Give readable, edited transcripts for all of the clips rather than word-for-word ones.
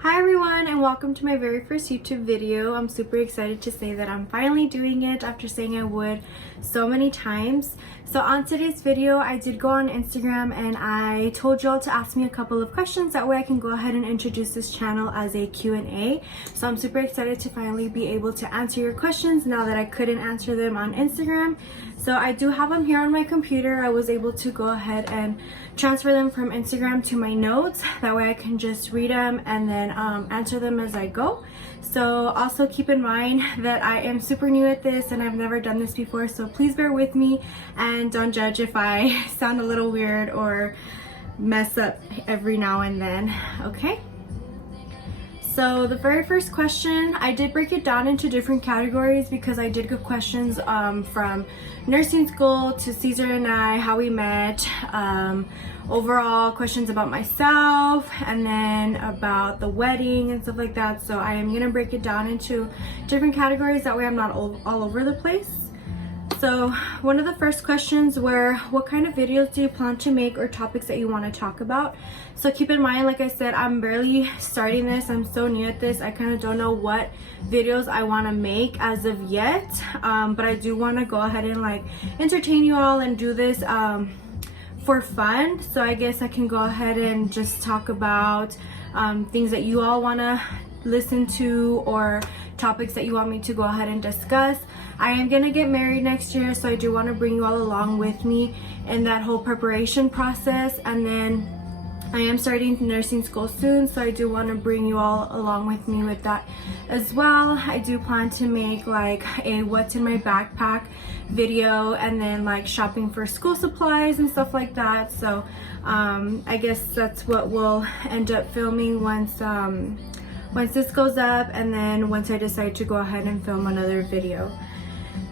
Hi everyone, and welcome to my very first YouTube video. I'm super excited to say that I'm finally doing it after saying I would so many times. So on today's video, I did go on Instagram and I told y'all to ask me a couple of questions. That way I can go ahead and introduce this channel as a Q&A. So I'm super excited to finally be able to answer your questions now that I couldn't answer them on Instagram. So I do have them here on my computer. I was able to go ahead and transfer them from Instagram to my notes. That way I can just read them and then answer them as I go. So also keep in mind that I am super new at this and I've never done this before, so please bear with me and don't judge if I sound a little weird or mess up every now and then, okay? So the very first question, I did break it down into different categories because I did get questions from nursing school to Caesar and I, how we met, overall questions about myself, and then about the wedding and stuff like that. So I am gonna break it down into different categories, that way I'm not all over the place. So one of the first questions were, what kind of videos do you plan to make or topics that you want to talk about? So keep in mind, like I said, I'm barely starting this. I'm so new at this. I kind of don't know what videos I want to make as of yet. But I do want to go ahead and like entertain you all and do this for fun. So I guess I can go ahead and just talk about things that you all want to listen to or topics that you want me to go ahead and discuss. I am gonna get married next year, so I do want to bring you all along with me in that whole preparation process. And then I am starting nursing school soon, so I do want to bring you all along with me with that as well. I do plan to make like a what's in my backpack video, and then like shopping for school supplies and stuff like that. So I guess that's what we'll end up filming once this goes up, and then once I decide to go ahead and film another video.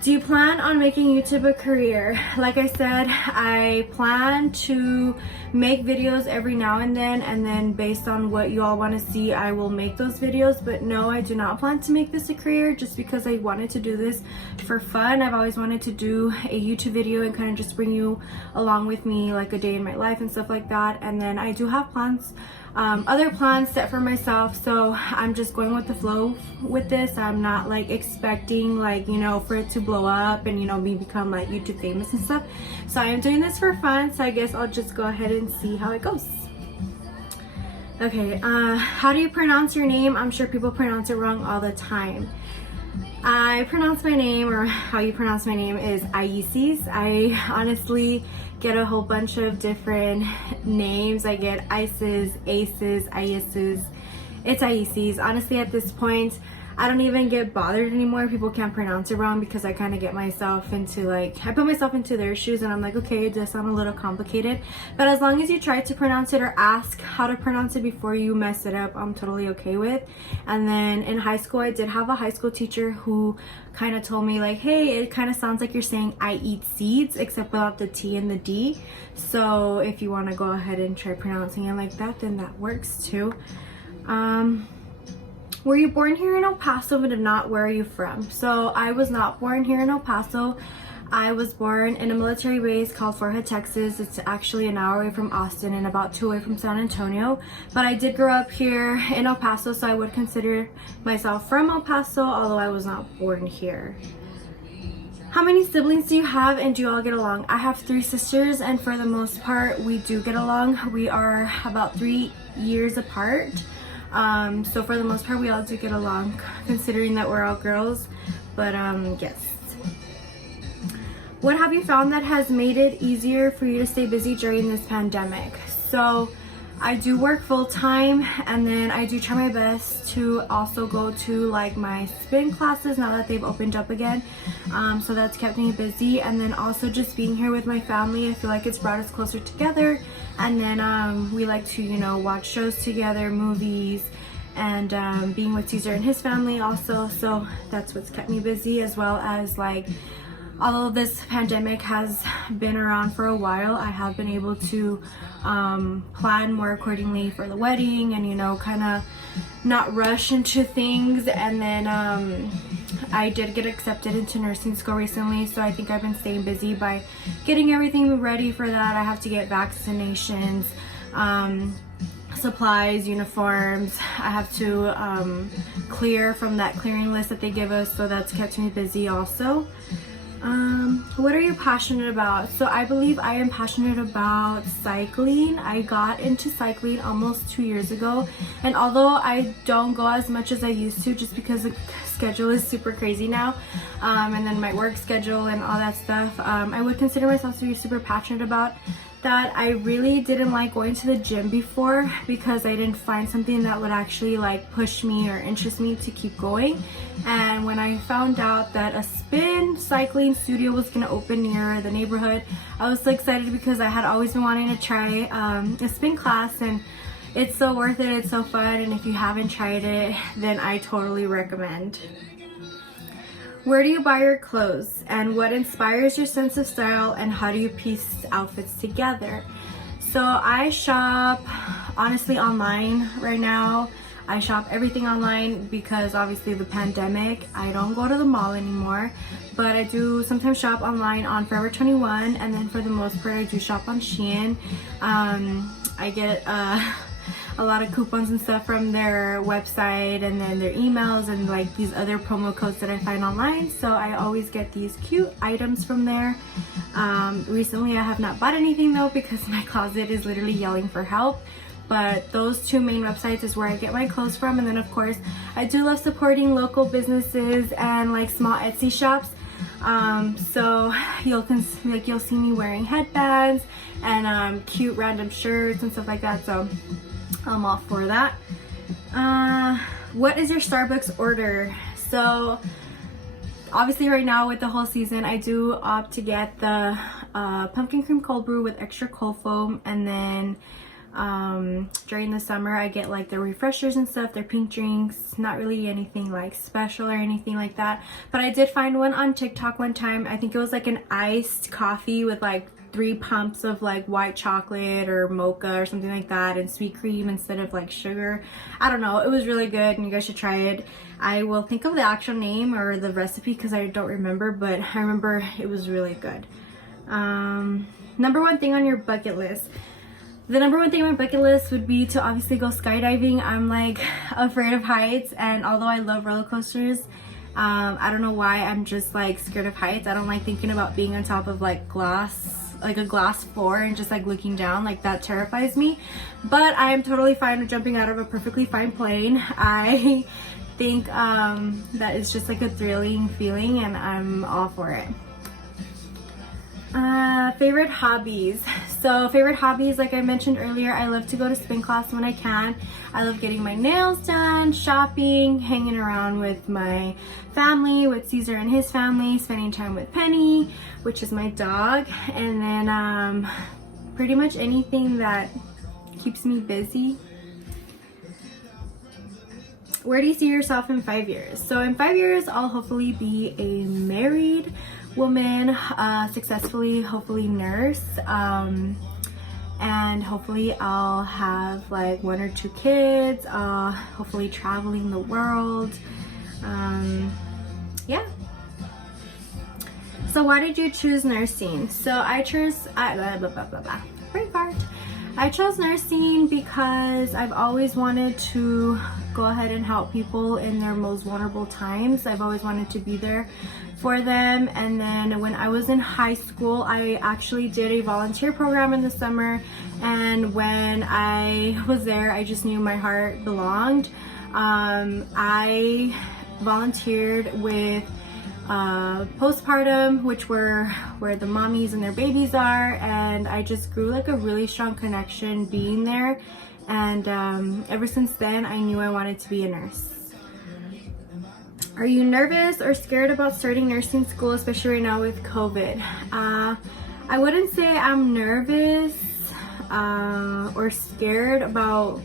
Do you plan on making YouTube a career? Like I said, I plan to make videos every now and then based on what you all want to see, I will make those videos. But no, I do not plan to make this a career, just because I wanted to do this for fun. I've always wanted to do a YouTube video and kind of just bring you along with me, like a day in my life and stuff like that. And then I do have plans, other plans set for myself, so I'm just going with the flow with this. I'm not like expecting like, you know, for it to blow up and, you know, me become like YouTube famous and stuff. So I am doing this for fun, so I guess I'll just go ahead and see how it goes. Okay, how do you pronounce your name? I'm sure people pronounce it wrong all the time. I pronounce my name, or how you pronounce my name, is Isis. I honestly get a whole bunch of different names. I get Isis, Aces, Iases. It's Isis. Honestly, at this point, I don't even get bothered anymore. People can't pronounce it wrong, because I kind of get myself into like, I put myself into their shoes and I'm like, okay, it does sound a little complicated. But as long as you try to pronounce it or ask how to pronounce it before you mess it up, I'm totally okay with. And then in high school, I did have a high school teacher who kind of told me like, hey, it kind of sounds like you're saying I eat seeds, except without the T and the D. So if you want to go ahead and try pronouncing it like that, then that works too. Were you born here in El Paso? But if not, where are you from? So I was not born here in El Paso. I was born in a military base called Fort Hood, Texas. It's actually an hour away from Austin and about 2 away from San Antonio. But I did grow up here in El Paso, so I would consider myself from El Paso, although I was not born here. How many siblings do you have, and do you all get along? I have 3 sisters, and for the most part, we do get along. We are about 3 years apart. So for the most part, we all do get along, considering that we're all girls. But yes. What have you found that has made it easier for you to stay busy during this pandemic? So I do work full-time, and then I do try my best to also go to like my spin classes now that they've opened up again. So that's kept me busy, and then also just being here with my family. I feel like it's brought us closer together. And then we like to, you know, watch shows together, movies, and being with Caesar and his family also. So that's what's kept me busy, as well as like, although this pandemic has been around for a while, I have been able to plan more accordingly for the wedding, and, you know, kind of not rush into things. And then I did get accepted into nursing school recently, so I think I've been staying busy by getting everything ready for that. I have to get vaccinations. supplies, uniforms. I have to clear from that clearing list that they give us, so that's kept me busy also. What are you passionate about? So I believe I am passionate about cycling. I got into cycling almost 2 years ago, and although I don't go as much as I used to just because the schedule is super crazy now, and then my work schedule and all that stuff, I would consider myself to be super passionate about that. I really didn't like going to the gym before because I didn't find something that would actually like push me or interest me to keep going. And when I found out that a spin cycling studio was gonna open near the neighborhood, I was so excited because I had always been wanting to try a spin class, and it's so worth it, it's so fun, and if you haven't tried it, then I totally recommend. Where do you buy your clothes, and what inspires your sense of style, and how do you piece outfits together? So I shop honestly online right now. I shop everything online because obviously the pandemic, I don't go to the mall anymore, but I do sometimes shop online on Forever 21, and then for the most part I do shop on Shein. I get a lot of coupons and stuff from their website, and then their emails, and like these other promo codes that I find online, so I always get these cute items from there. Recently I have not bought anything though because my closet is literally yelling for help, but those two main websites is where I get my clothes from. And then of course I do love supporting local businesses and like small Etsy shops. So you'll see me wearing headbands and cute random shirts and stuff like that, so I'm all for that. What is your Starbucks order? So obviously right now with the whole season, I do opt to get the pumpkin cream cold brew with extra cold foam, and then during the summer I get like the refreshers and stuff, their pink drinks. Not really anything like special or anything like that, but I did find one on TikTok one time. I think it was like an iced coffee with like 3 pumps of like white chocolate or mocha or something like that, and sweet cream instead of like sugar. I don't know, it was really good and you guys should try it. I will think of the actual name or the recipe because I don't remember, but I remember it was really good. Number one thing on your bucket list. The number one thing on my bucket list would be to obviously go skydiving. I'm like afraid of heights, and although I love roller coasters, I don't know why I'm just like scared of heights. I don't like thinking about being on top of like a glass floor and just like looking down. Like that terrifies me, but I am totally fine with jumping out of a perfectly fine plane. I think that is just like a thrilling feeling, and I'm all for it. Favorite hobbies. So favorite hobbies, like I mentioned earlier, I love to go to spin class when I can. I love getting my nails done, shopping, hanging around with my family, with Caesar and his family, spending time with Penny, which is my dog, and then pretty much anything that keeps me busy. Where do you see yourself in 5 years? So in 5 years, I'll hopefully be a married woman, successfully, hopefully nurse, and hopefully I'll have like 1 or 2 kids, hopefully traveling the world. Yeah. So why did you choose nursing? So I chose I chose nursing because I've always wanted to go ahead and help people in their most vulnerable times. I've always wanted to be there for them. And then when I was in high school, I actually did a volunteer program in the summer, and when I was there, I just knew my heart belonged. I volunteered with postpartum, which were where the mommies and their babies are, and I just grew like a really strong connection being there, and ever since then I knew I wanted to be a nurse. Are you nervous or scared about starting nursing school, especially right now with COVID? I wouldn't say I'm nervous or scared about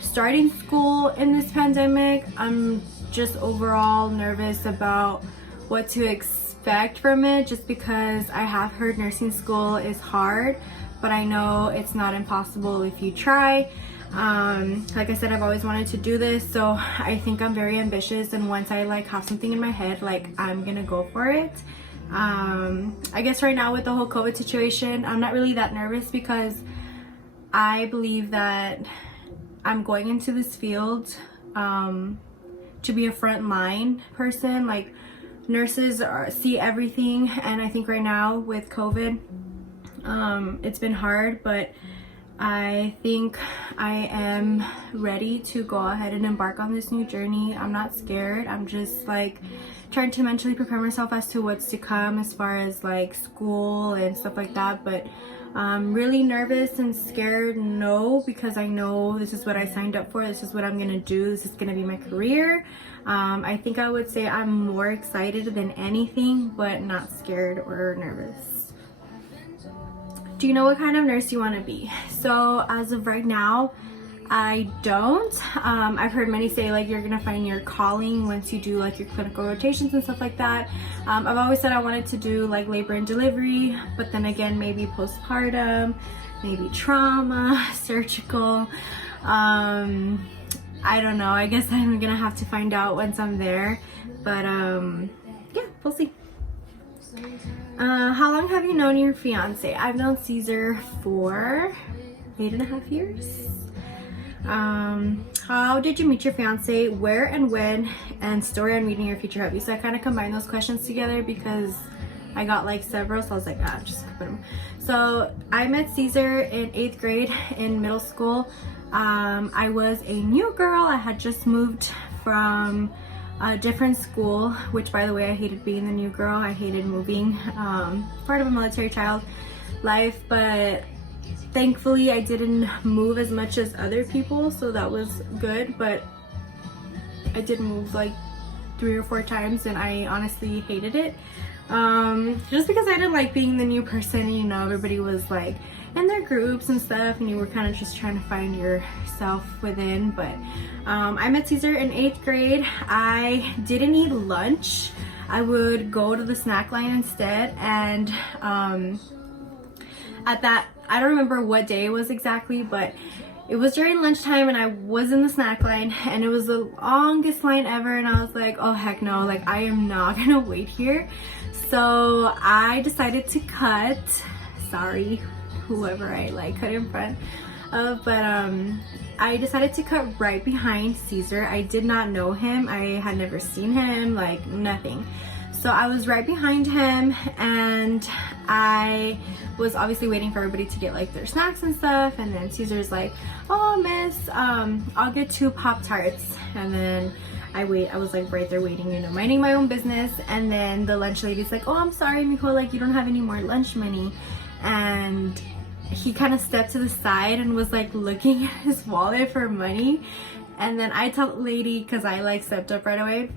starting school in this pandemic. I'm just overall nervous about what to expect from it, just because I have heard nursing school is hard, but I know it's not impossible if you try. Like I said, I've always wanted to do this, so I think I'm very ambitious, and once I like have something in my head, like I'm gonna go for it. I guess right now with the whole COVID situation, I'm not really that nervous because I believe that I'm going into this field to be a frontline person. Like, nurses see everything, and I think right now with COVID, it's been hard, but I think I am ready to go ahead and embark on this new journey. I'm not scared. I'm just like trying to mentally prepare myself as to what's to come as far as like school and stuff like that. But I'm really nervous and scared, no, because I know this is what I signed up for. This is what I'm gonna do. This is gonna be my career. I think I would say I'm more excited than anything, but not scared or nervous. Do you know what kind of nurse you want to be? So as of right now, I don't. I've heard many say like you're gonna find your calling once you do like your clinical rotations and stuff like that. I've always said I wanted to do like labor and delivery, but then again maybe postpartum, maybe trauma, surgical. I don't know. I guess I'm gonna have to find out once I'm there. But yeah, we'll see. How long have you known your fiance? I've known Caesar for 8.5 years. How did you meet your fiance? Where and when? And story on meeting your future hubby. So I kind of combined those questions together because I got like several, so I was like, just put them. So I met Caesar in 8th grade in middle school. I was a new girl. I had just moved from a different school, which by the way, I hated being the new girl. I hated moving. Part of a military child life, but thankfully I didn't move as much as other people, so that was good. But I did move like 3 or 4 times, and I honestly hated it. Just because I didn't like being the new person, you know, everybody was like in their groups and stuff, and you were kind of just trying to find yourself within. But I met Caesar in 8th grade. I didn't eat lunch. I would go to the snack line instead, and at that, I don't remember what day it was exactly, but it was during lunchtime and I was in the snack line, and it was the longest line ever, and I was like, oh heck no, like I am not gonna wait here. So I decided to cut. Sorry, whoever I like cut in front of, but I decided to cut right behind Caesar. I did not know him. I had never seen him, like nothing. So I was right behind him, and I was obviously waiting for everybody to get like their snacks and stuff, and then Caesar's like, oh miss, I'll get 2 Pop-Tarts. And then I was like right there waiting, you know, minding my own business. And then the lunch lady's like, oh, I'm sorry, Mijo, like you don't have any more lunch money. And he kind of stepped to the side and was like looking at his wallet for money. And then I told the lady, because I like stepped up right away,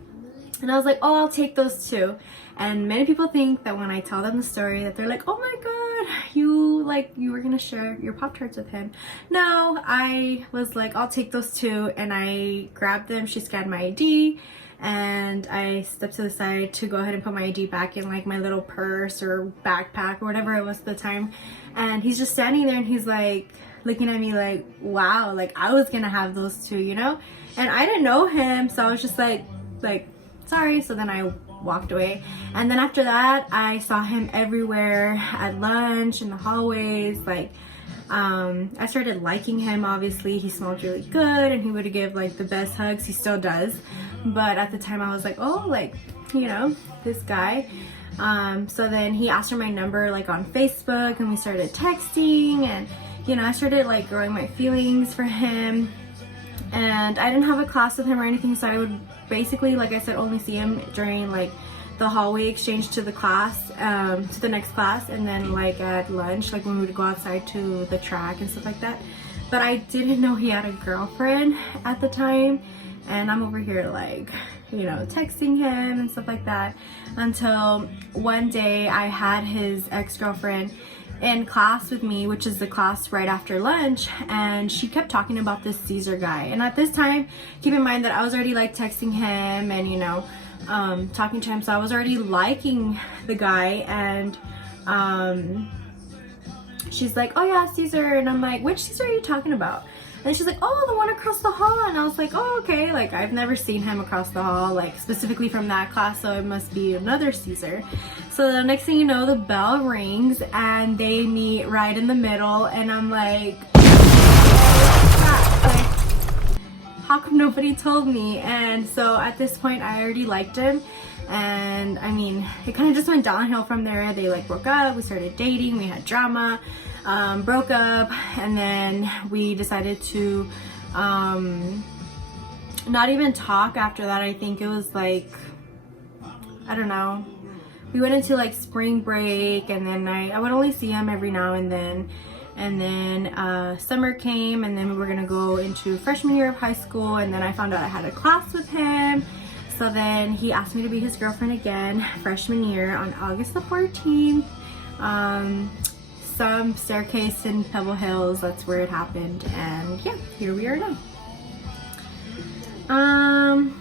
and I was like, oh, I'll take those 2. And many people think that when I tell them the story that they're like, oh my god, you were gonna share your Pop-Tarts with him. No, I was like, I'll take those 2, and I grabbed them. She scanned my ID, and I stepped to the side to go ahead and put my ID back in like my little purse or backpack or whatever it was at the time. And he's just standing there, and he's like looking at me like, wow, like I was gonna have those 2, you know? And I didn't know him, so I was just like sorry. So then I walked away, and then after that I saw him everywhere, at lunch, in the hallways. Like I started liking him. Obviously he smelled really good, and he would give like the best hugs. He still does, but at the time I was like, oh, like, you know, this guy. So then he asked for my number like on Facebook, and we started texting, and you know, I started like growing my feelings for him. And I didn't have a class with him or anything, so I would basically, like I said, only see him during like the hallway exchange to the class, to the next class, and then like at lunch, like when we would go outside to the track and stuff like that. But I didn't know he had a girlfriend at the time, and I'm over here like, you know, texting him and stuff like that, until one day I had his ex-girlfriend in class with me, which is the class right after lunch, and she kept talking about this Caesar guy. And at this time, keep in mind that I was already like texting him and, you know, talking to him, so I was already liking the guy. And she's like, oh yeah, Caesar. And I'm like, which Caesar are you talking about? And she's like, oh, the one across the hall. And I was like, oh, okay. Like, I've never seen him across the hall, like specifically from that class, so it must be another Caesar. So the next thing you know, the bell rings and they meet right in the middle, and I'm like, how come nobody told me? And so at this point I already liked him, and I mean, it kind of just went downhill from there. They like broke up, we started dating, we had drama, broke up, and then we decided to not even talk after that. I think it was like, I don't know, we went into like spring break, and then I would only see him every now and then. And then summer came, and then we were gonna go into freshman year of high school, and then I found out I had a class with him. So then he asked me to be his girlfriend again freshman year on August the 14th. Some staircase in Pebble Hills, that's where it happened. And yeah, here we are now.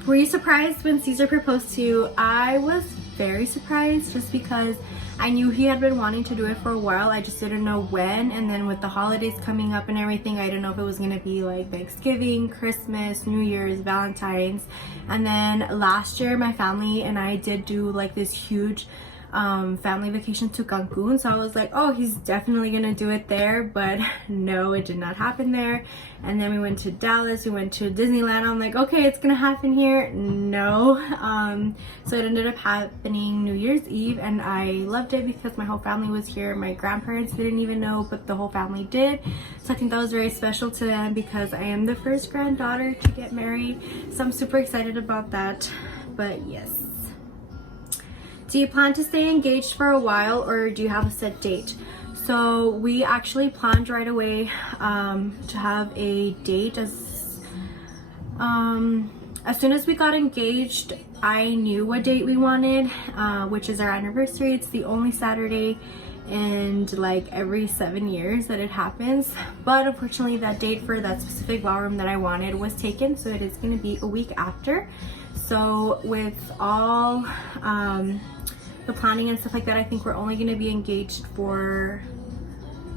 Were you surprised when Caesar proposed to you? I was very surprised, just because I knew he had been wanting to do it for a while. I just didn't know when. And then with the holidays coming up and everything, I didn't know if it was gonna be like Thanksgiving, Christmas, New Year's, Valentine's. And then last year my family and I did do like this huge family vacation to Cancun, so I was like, oh, he's definitely gonna do it there. But no, it did not happen there. And then we went to Dallas, we went to Disneyland. I'm like, okay, it's gonna happen here. No. So it ended up happening New Year's Eve, and I loved it because my whole family was here. My grandparents didn't even know, but the whole family did. So I think that was very special to them, because I am the first granddaughter to get married, so I'm super excited about that. But yes. Do you plan to stay engaged for a while, or do you have a set date? So we actually planned right away to have a date. As soon as we got engaged, I knew what date we wanted, which is our anniversary. It's the only Saturday and like every 7 years that it happens. But unfortunately that date for that specific ballroom that I wanted was taken, so it is going to be a week after. So with all the planning and stuff like that, I think we're only going to be engaged for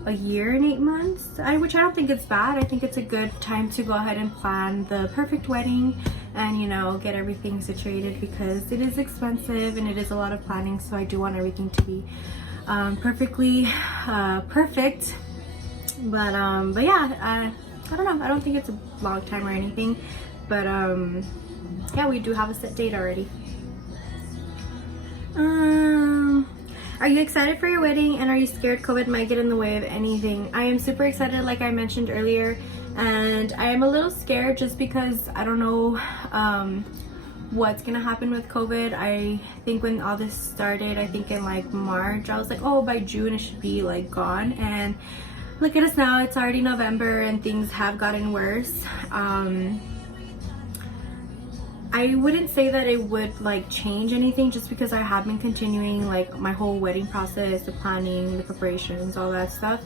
a year and 8 months, which I don't think it's bad. I think it's a good time to go ahead and plan the perfect wedding and, you know, get everything situated, because it is expensive and it is a lot of planning. So I do want everything to be perfectly perfect. But yeah, I don't know, I don't think it's a long time or anything, but yeah, we do have a set date already. Are you excited for your wedding, and are you scared COVID might get in the way of anything? I am super excited, like I mentioned earlier, and I am a little scared just because I don't know what's gonna happen with COVID. I think when all this started, I think in like March, I was like, oh, by June it should be like gone, and look at us now, it's already November and things have gotten worse. I wouldn't say that it would like change anything, just because I have been continuing like my whole wedding process, the planning, the preparations, all that stuff.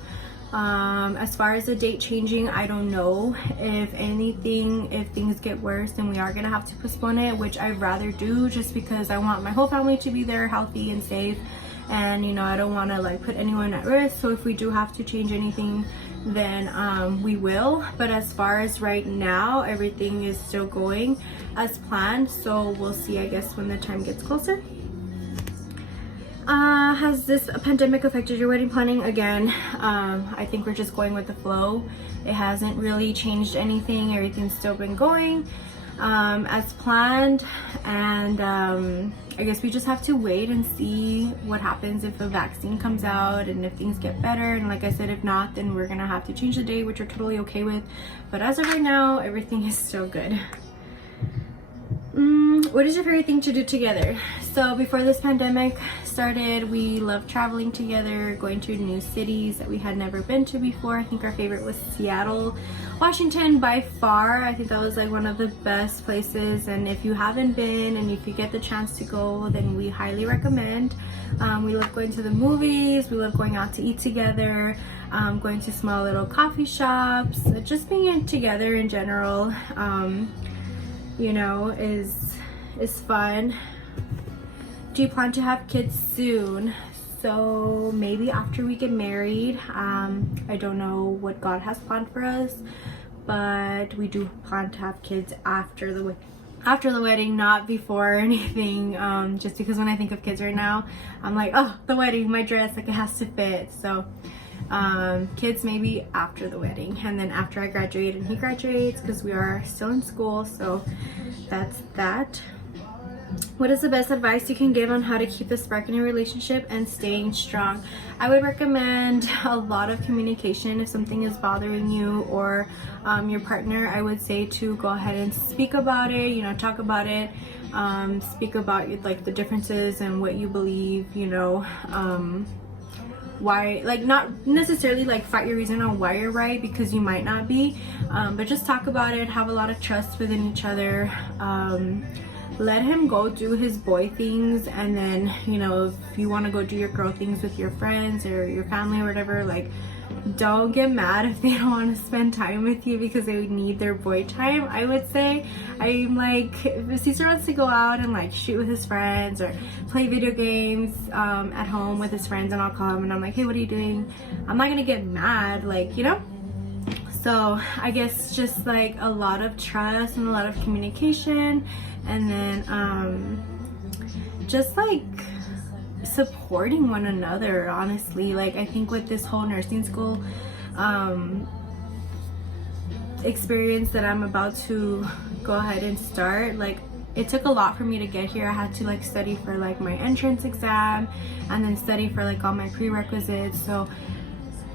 As far as the date changing, I don't know. If anything, if things get worse, then we are gonna have to postpone it, which I'd rather do, just because I want my whole family to be there healthy and safe, and you know, I don't want to like put anyone at risk. So if we do have to change anything, then we will. But as far as right now, everything is still going as planned, so we'll see, I guess, when the time gets closer. Has this pandemic affected your wedding planning? Again, I think we're just going with the flow. It hasn't really changed anything. Everything's still been going as planned, and I guess we just have to wait and see what happens if a vaccine comes out and if things get better. And like I said, if not, then we're gonna have to change the date, which we're totally okay with. But as of right now, everything is still good. What is your favorite thing to do together? So before this pandemic started, we loved traveling together, going to new cities that we had never been to before. I think our favorite was Seattle, Washington by far. I think that was like one of the best places, and if you haven't been and if you get the chance to go, then we highly recommend. We love going to the movies, we love going out to eat together, going to small little coffee shops, just being together in general, you know, is fun. Do you plan to have kids soon? So maybe after we get married. I don't know what God has planned for us, but we do plan to have kids after the wedding, not before or anything. Just because when I think of kids right now, I'm like, oh, the wedding, my dress, like it has to fit. So Kids maybe after the wedding, and then after I graduate and he graduates, because we are still in school. So that's that. What is the best advice you can give on how to keep the spark in your relationship and staying strong? I would recommend a lot of communication. If something is bothering you or your partner, I would say to go ahead and speak about it, you know, talk about it, speak about like the differences and what you believe, you know, why, like, not necessarily like fight your reason on why you're right, because you might not be, but just talk about it, have a lot of trust within each other. Let him go do his boy things, and then, you know, if you want to go do your girl things with your friends or your family or whatever, like, don't get mad if they don't want to spend time with you because they need their boy time. I would say, I'm like, if Caesar wants to go out and like shoot with his friends or play video games at home with his friends, and I'll call him and I'm like, hey, what are you doing? I'm not gonna get mad, like, you know. So I guess just like a lot of trust and a lot of communication, and then just like supporting one another, honestly. Like, I think with this whole nursing school experience that I'm about to go ahead and start, like, it took a lot for me to get here. I had to like study for like my entrance exam and then study for like all my prerequisites. So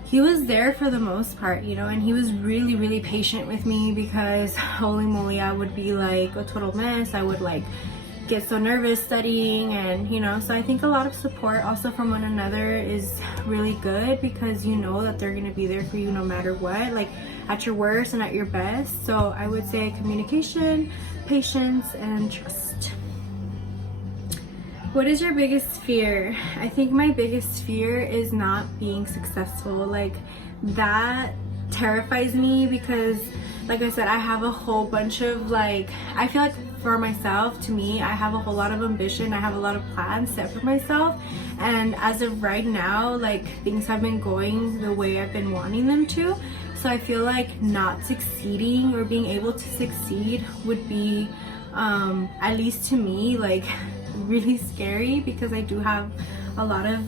he was there for the most part, you know, and he was really, really patient with me, because holy moly, I would be like a total mess. I would like get so nervous studying, and you know, so I think a lot of support also from one another is really good, because you know that they're gonna be there for you no matter what, like at your worst and at your best. So I would say communication, patience, and trust. What is your biggest fear? I think my biggest fear is not being successful. Like, that terrifies me, because like I said, I have a whole bunch of like, I feel like for myself, to me, I have a whole lot of ambition. I have a lot of plans set for myself, and as of right now, like, things have been going the way I've been wanting them to. So I feel like not succeeding or being able to succeed would be at least to me, like, really scary, because I do have a lot of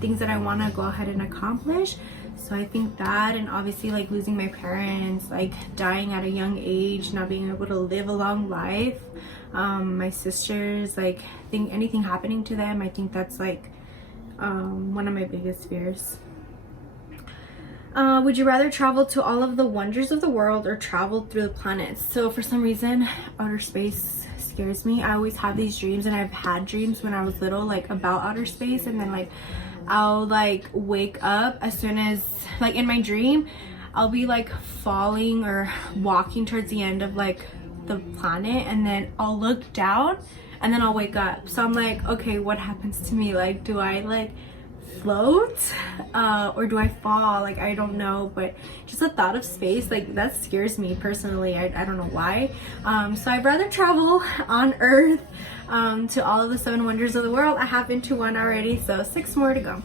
things that I want to go ahead and accomplish. So I think that, and obviously like losing my parents, like dying at a young age, not being able to live a long life, my sisters, like, think anything happening to them, I think that's like one of my biggest fears. Would you rather travel to all of the wonders of the world or travel through the planets? So for some reason, outer space scares me. I always have these dreams, and I've had dreams when I was little, like about outer space, and then like I'll like wake up as soon as, like, in my dream, I'll be like falling or walking towards the end of like the planet, and then I'll look down and then I'll wake up. So I'm like, okay, what happens to me? Like, do I like float or do I fall? Like, I don't know, but just the thought of space, like, that scares me personally. I don't know why. So I'd rather travel on Earth to all of the 7 wonders of the world. I have been to 1 already, so 6 more to go.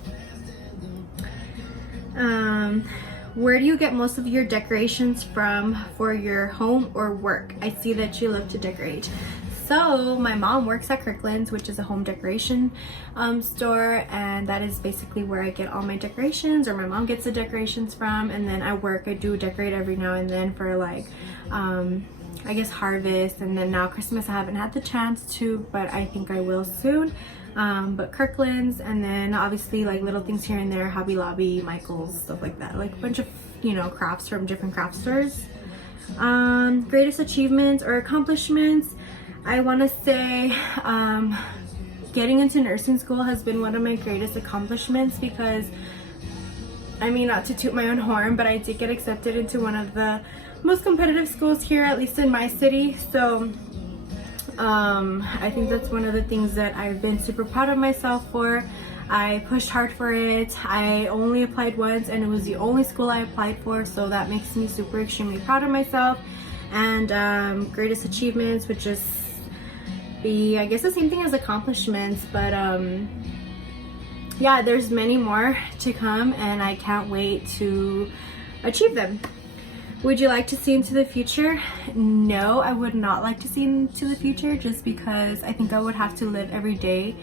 Where do you get most of your decorations from for your home or work? I see that you love to decorate. So my mom works at Kirkland's, which is a home decoration store, and that is basically where I get all my decorations, or my mom gets the decorations from. And then at work, I do decorate every now and then for like I guess harvest, and then now Christmas I haven't had the chance to, but I think I will soon. But Kirkland's, and then obviously like little things here and there, Hobby Lobby, Michael's, stuff like that, like a bunch of, you know, crafts from different craft stores. Greatest achievements or accomplishments, I want to say getting into nursing school has been one of my greatest accomplishments, because I mean, not to toot my own horn, but I did get accepted into one of the most competitive schools here, at least in my city. So I think that's one of the things that I've been super proud of myself for. I pushed hard for it. I only applied once, and it was the only school I applied for, so that makes me super extremely proud of myself. And greatest achievements would just be, I guess, the same thing as accomplishments, but yeah, there's many more to come, and I can't wait to achieve them. Would you like to see into the future? No, I would not like to see into the future, just because I think I would have to live every day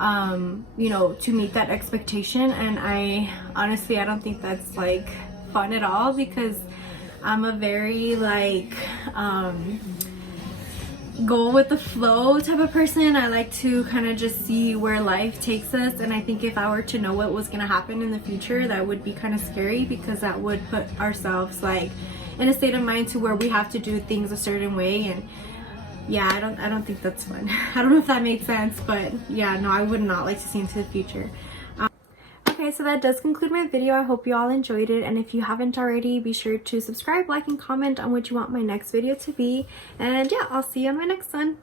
you know, to meet that expectation. And I honestly, I don't think that's like fun at all, because I'm a very like go with the flow type of person. I like to kind of just see where life takes us, and I think if I were to know what was going to happen in the future, that would be kind of scary, because that would put ourselves like in a state of mind to where we have to do things a certain way. And yeah, I don't think that's fun. I don't know if that makes sense, but yeah, no, I would not like to see into the future. Okay, so that does conclude my video. I hope you all enjoyed it, and if you haven't already, be sure to subscribe, like, and comment on what you want my next video to be. And yeah, I'll see you on my next one.